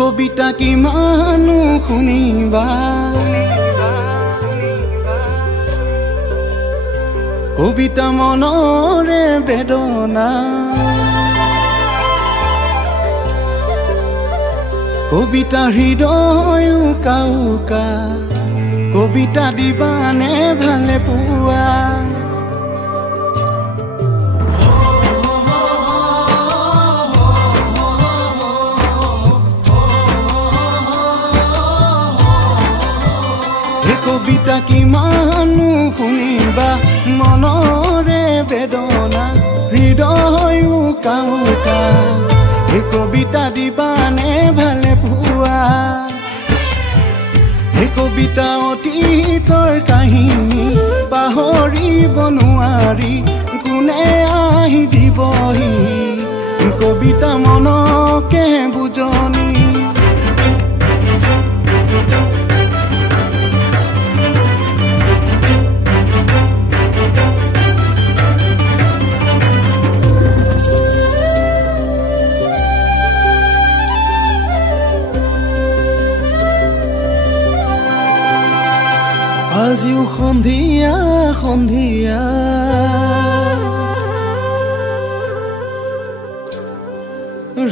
কবিতা কিমানো শুনিবা কবিতা মনৰে বেদনা কবিতা হৃদয় উকা কবিতা দিবানে ভালে পোৱা কবিতা কিমানো শুনিবা মনৰে বেদনা হৃদয় উকা এই কবিতা দিবানে ভালে পোৱা এই কবিতা অতীতৰ কাহিনী পাহৰিব নোৱাৰি কোনে আহি দিবহি কবিতা মনকে বুজনি আজিও সন্ধিয়া সন্ধিয়া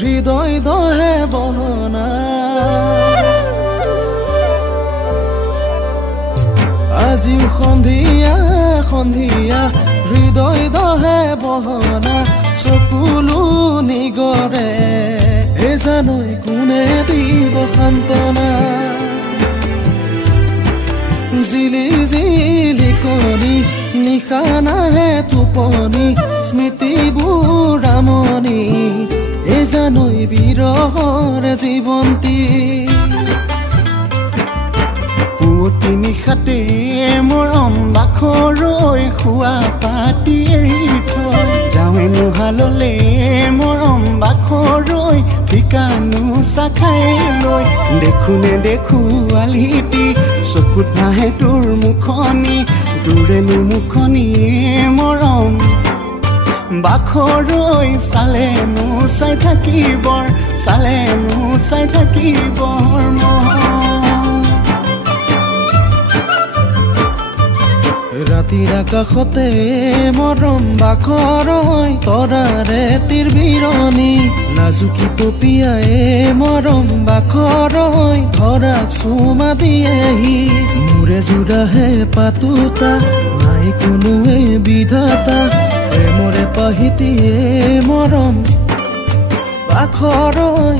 হৃদয় দহে বহনা আজিও সন্ধিয়া সন্ধিয়া হৃদয় দহে বহনা চকুলো নিগৰে এজানৈ কোনে দিব সান্তনা জিলিৰ জিলিকনি নিশা নাহে টোপনি স্মৃতিবোৰ আমনি এজানৈ বিৰহৰ জীৱন্তী পুৱতি নিশাতে মৰম বাখৰৈ খোৱা পাতি এৰি থৈ যাওঁ নোহাললে মৰম বাখৰৈ ঠিকানো চাখাই লৈ দেখো নেদেখো আলিটি চকুত ভাহে তোৰ মুখনি দূৰেনো মুখনি মৰম বাখৰৈ চালেনো চাই থাকিবৰ ৰাতিৰ আকাশতে মৰম বাখৰৈ তৰাৰে তীৰ বিৰণি লাজুকী পপিয়ায়ে মৰম বাখৰৈ ধৰাক চুমা দিয়েহি মোৰে জোৰাহে পাতোতা নাই কোনোৱে বিধাতা প্ৰেমৰে পাহিতিয়ে মৰম বাখৰৈ